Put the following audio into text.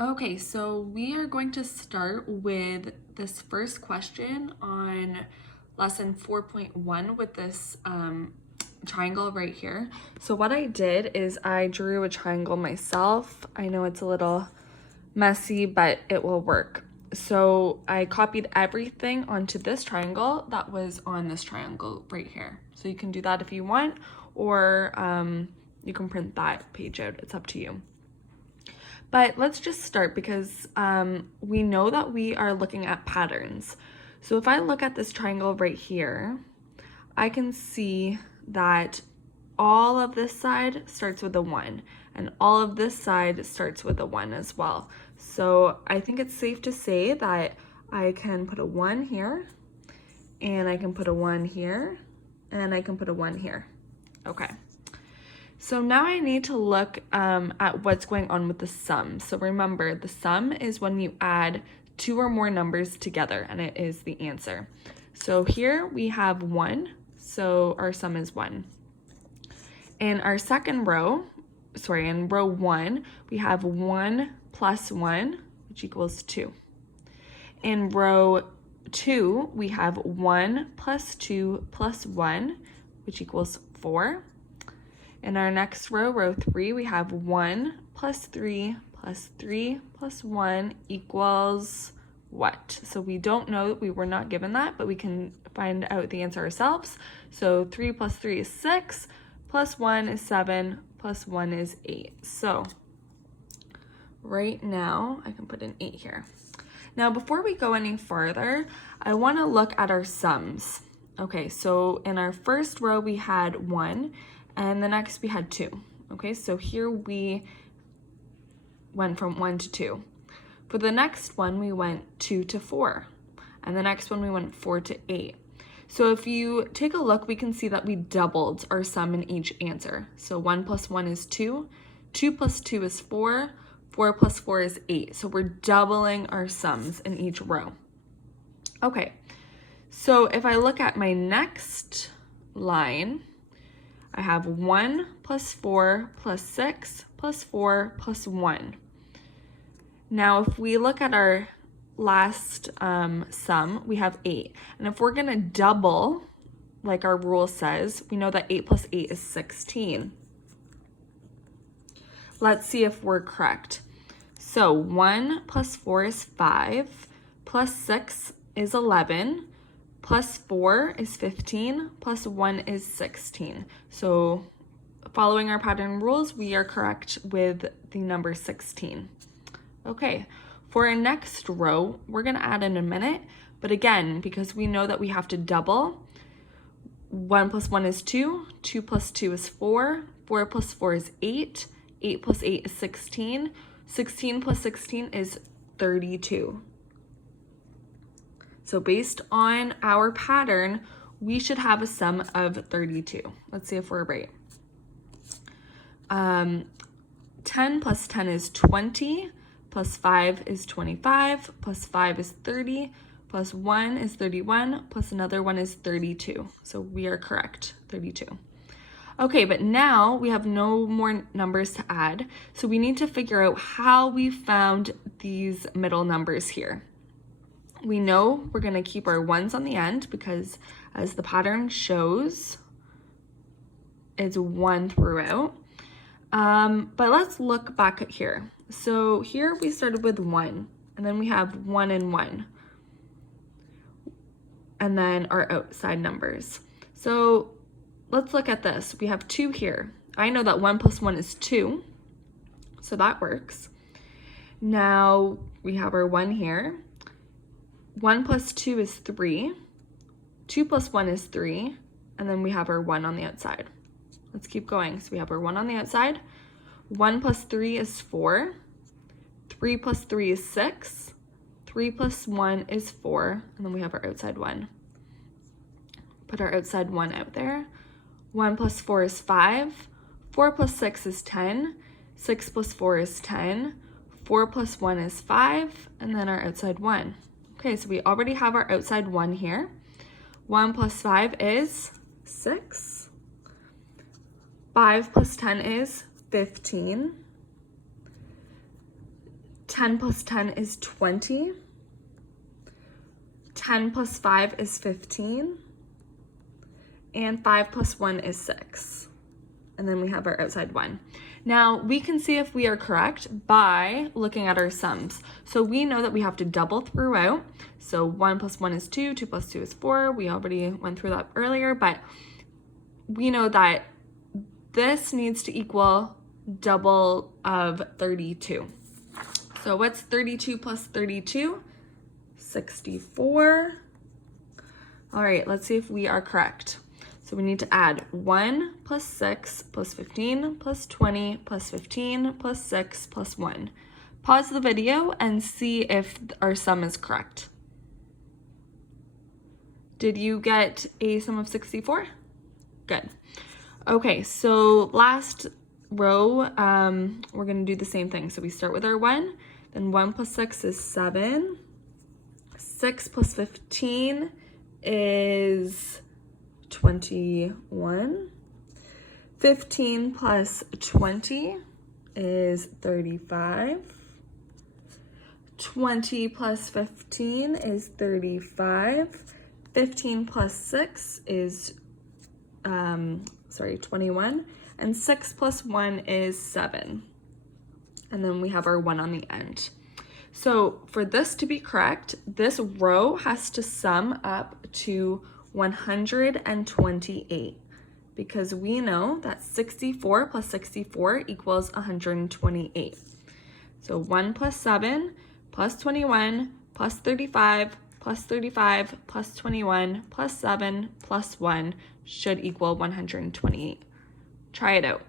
Okay, so we are going to start with this first question on lesson 4.1 with this triangle right here. So what I did is I drew a triangle myself. I know it's a little messy, but it will work. So I copied everything onto this triangle that was on this triangle right here. So you can do that if you want, or you can print that page out. It's up to you. But let's just start because we know that we are looking at patterns. So if I look at this triangle right here, I can see that all of this side starts with a 1 and all of this side starts with a 1 as well. So I think it's safe to say that I can put a 1 here, and I can put a 1 here, and I can put a 1 here. Okay. So now I need to look at what's going on with the sum. So remember, the sum is when you add two or more numbers together, and it is the answer. So here we have 1, so our sum is 1. In our second row, in row 1, we have 1 plus 1, which equals 2. In row 2, we have 1 plus 2 plus 1, which equals 4. In our next row, row 3, we have 1 plus 3 plus 3 plus 1 equals what? So we don't know, we were not given that, but we can find out the answer ourselves. So 3 plus 3 is 6, plus 1 is 7, plus 1 is 8. So right now, I can put an 8 here. Now, before we go any farther, I want to look at our sums. Okay, so in our first row, we had 1, and the next we had 2. Okay, so here we went from 1 to 2. For the next one, we went 2 to 4. And the next one, we went 4 to 8. So if you take a look, we can see that we doubled our sum in each answer. So 1 plus 1 is 2, 2 plus 2 is 4, 4 plus 4 is 8. So we're doubling our sums in each row. Okay, so if I look at my next line, I have 1 plus 4 plus 6 plus 4 plus 1. Now, if we look at our last sum, we have 8. And if we're going to double, like our rule says, we know that 8 plus 8 is 16. Let's see if we're correct. So 1 plus 4 is 5, plus 6 is 11, plus 4 is 15, plus 1 is 16. So following our pattern rules, we are correct with the number 16. Okay, for our next row, we're going to add in a minute, but again, because we know that we have to double, 1 plus 1 is 2, 2 plus 2 is 4, 4 plus 4 is 8, 8 plus 8 is 16, 16 plus 16 is 32. So based on our pattern, we should have a sum of 32. Let's see if we're right. 10 plus 10 is 20, plus 5 is 25, plus 5 is 30, plus 1 is 31, plus another one is 32. So we are correct, 32. Okay, but now we have no more numbers to add, so we need to figure out how we found these middle numbers here. We know we're going to keep our 1s on the end because as the pattern shows, it's 1 throughout. But let's look back at here. So here we started with 1, and then we have 1 and 1, and then our outside numbers. So let's look at this. We have 2 here. I know that 1 plus 1 is 2, so that works. Now we have our 1 here. 1 plus 2 is 3, 2 plus 1 is 3, and then we have our 1 on the outside. Let's keep going. So we have our 1 on the outside. 1 plus 3 is 4, 3 plus 3 is 6, 3 plus 1 is 4, and then we have our outside 1. Put our outside 1 out there. 1 plus 4 is 5, 4 plus 6 is 10, 6 plus 4 is 10, 4 plus 1 is 5, and then our outside 1. Okay, so we already have our outside 1 here. 1 plus 5 is 6. 5 plus 10 is 15. 10 plus 10 is 20. 10 plus 5 is 15. And 5 plus 1 is 6. And then we have our outside 1. Now, we can see if we are correct by looking at our sums. So we know that we have to double throughout. So 1 plus 1 is 2, 2 plus 2 is 4. We already went through that earlier, but we know that this needs to equal double of 32. So what's 32 plus 32? 64. All right, let's see if we are correct. So we need to add 1 plus 6 plus 15 plus 20 plus 15 plus 6 plus 1. Pause the video and see if our sum is correct. Did you get a sum of 64? Good. Okay, so last row, we're going to do the same thing. So we start with our 1, then 1 plus 6 is 7. 6 plus 15 is 21. 15 plus 20 is 35. 20 plus 15 is 35. 15 plus 6 is 21. And 6 plus 1 is 7. And then we have our 1 on the end. So for this to be correct, this row has to sum up to 128, because we know that 64 plus 64 equals 128. So 1 plus 7 plus 21 plus 35 plus 35 plus 21 plus 7 plus 1 should equal 128. Try it out.